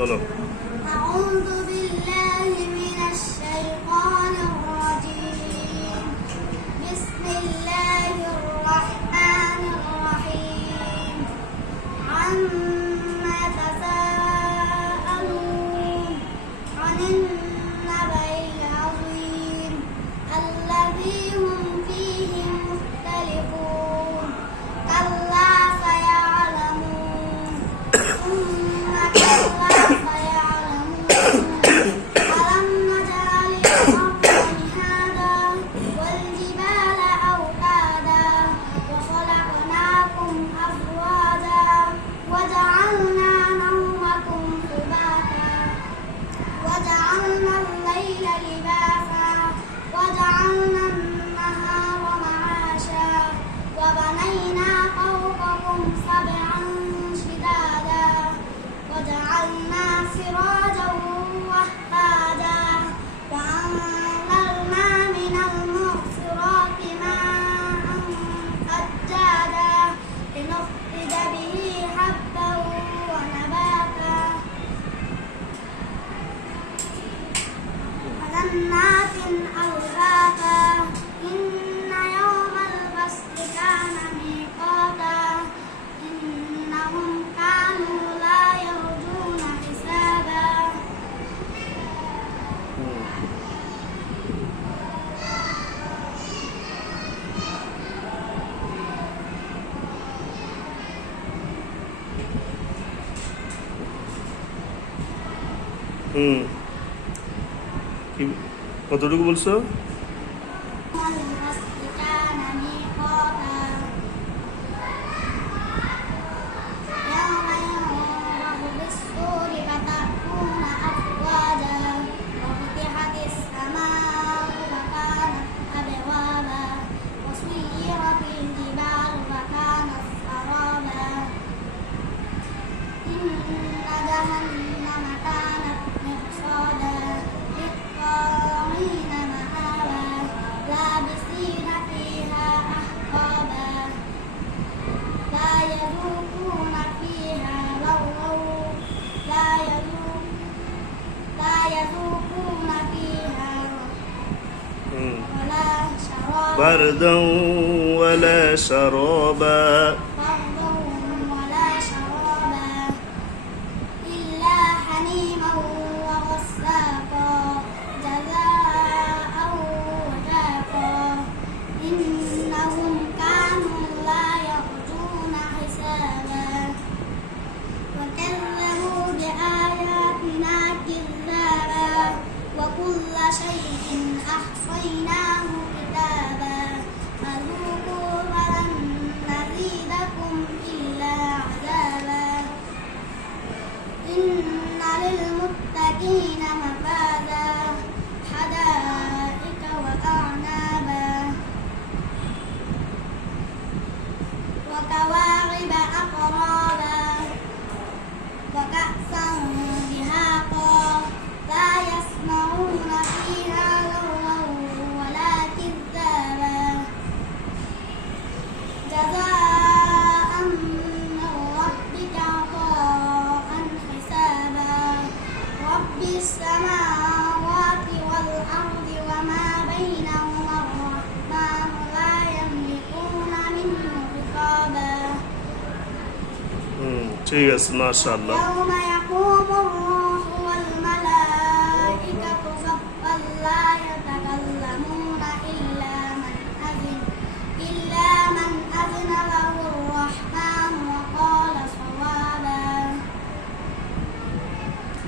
বলো। আউযু বিল্লাহি মিনাশ শাইতানির রাজীম। বিসমিল্লাহির রাহমানির রাহিম। আম্মা ইয়াতাসাআলুন আনিন নাবাইল আযীম আল্লাযী হুম ফীহি মুখতালিফুন কাল্লা সায়া'লামুন সুম্মা কাল্লা সায়া'লামুন আলাম নাজআলিল আরদা মিহাদা ওয়াল জিবালা আওতাদা ওয়া খালাকনাকুম আযওয়াজা ওয়া জা'alনা নাওমাকুম সুবাতা ওয়া জা'alna আল-লাইলা লিবাসা ওয়া জা'alna আন-নাহারা মা'আশা ওয়া বানাইনা ফাওকাকুম সাব'আন শিদাদা ওয়া জা'alna সিরাজাও ওয়াহ্হাজা ওয়া আনজালনা মিনাল মু'সিরাতি মা'আন সাজ্জাদা লিনুখরিজা বিহি হাব্বান ওয়া নাবাতা وجنات ألفافا إن يوم الفصل كان ميقاتا إنهم كانوا لا يرجون حسابا কতটুকু বলছো? الفصل كان ميقاتا يوم ينفخ بالصور فتأتون أفواجا وفتحت السماء فكانت أبوابا وسيرت الجبال فكانت سرابا إن جهنم كانت مرصادا للطاغين مآبا لابسين فيها أحقابا لا يذوقون فيها لغوا لا يذوقون فيها ولا شرابا بردا ولا شرابا بردا ولا شرابا إلا حميما وغساقا جزاء وفاقا إنهم كانوا لا يرجون حسابا وكذبوا بآياتنا كذابا وكل شيء أحصيناه كتابا فذوقوا فلن نزيدكم إلا عذابا إن للمتقين مفازا حدائق وأعنابا وكواعب أترابا وكأسا دهاقا لا يسمعون فيها لغوا ولا كذابا جزاء من ربك عطاء حسابا رب السماوات والأرض وما بينهما الرحمن لا يملكون منه خطابا ঠিক আছে, মাশাআল্লাহ। يوم يقوم الروح والملائكة صفا لا يتكلمون إلا من أذن له الرحمن وقال صوابا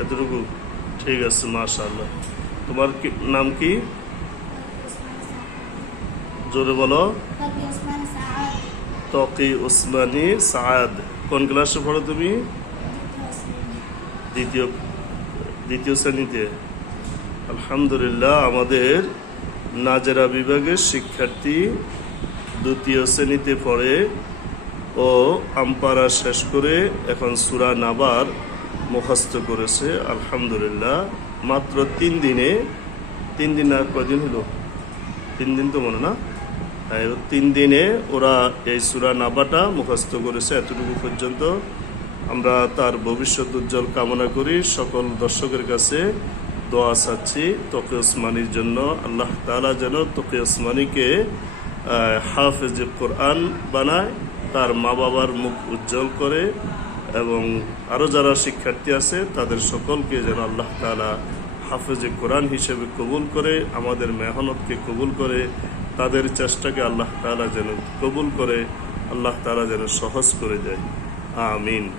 এতটুকু ঠিক আছে, মাশাআল্লাহ। তোমার নাম কি? জোরে বলো। تقي عثمان سعد তকি উসমানী সাআদ। কোন ক্লাসে পড়ো তুমি? দ্বিতীয় শ্রেণীতে। আলহামদুলিল্লাহ, আমাদের নাজেরা বিভাগের শিক্ষার্থী দ্বিতীয় শ্রেণীতে পড়ে ও আমপারা শেষ করে এখন সূরা নাবার মুখস্থ করেছে। আলহামদুলিল্লাহ, মাত্র 3 দিনে। 3 দিন আর কয়দিন হলো? 3 দিন তো মনে না? 3 দিনে ওরা এই সূরা নাবাটা মুখস্থ করেছে। এতটুকু পর্যন্ত আমরা তার ভবিষ্যৎ উজ্জ্বল কামনা করি। সকল দর্শকের কাছে দোয়া চাচ্ছি তকি ওসমানীর জন্য। আল্লাহ তাআলা যেন তকি ওসমানীকে হাফেজ কোরআন বানায়, তার মা বাবার মুখ উজ্জ্বল করে, এবং আরও যারা শিক্ষার্থী আছে তাদের সকলকে যেন আল্লাহ তাআলা হাফেজে কোরআন হিসেবে কবুল করে, আমাদের মেহনতকে কবুল করে, তাদের চেষ্টাকে আল্লাহ তাআলা যেন কবুল করে, আল্লাহ তাআলা যেন সহজ করে দেয়। আমিন।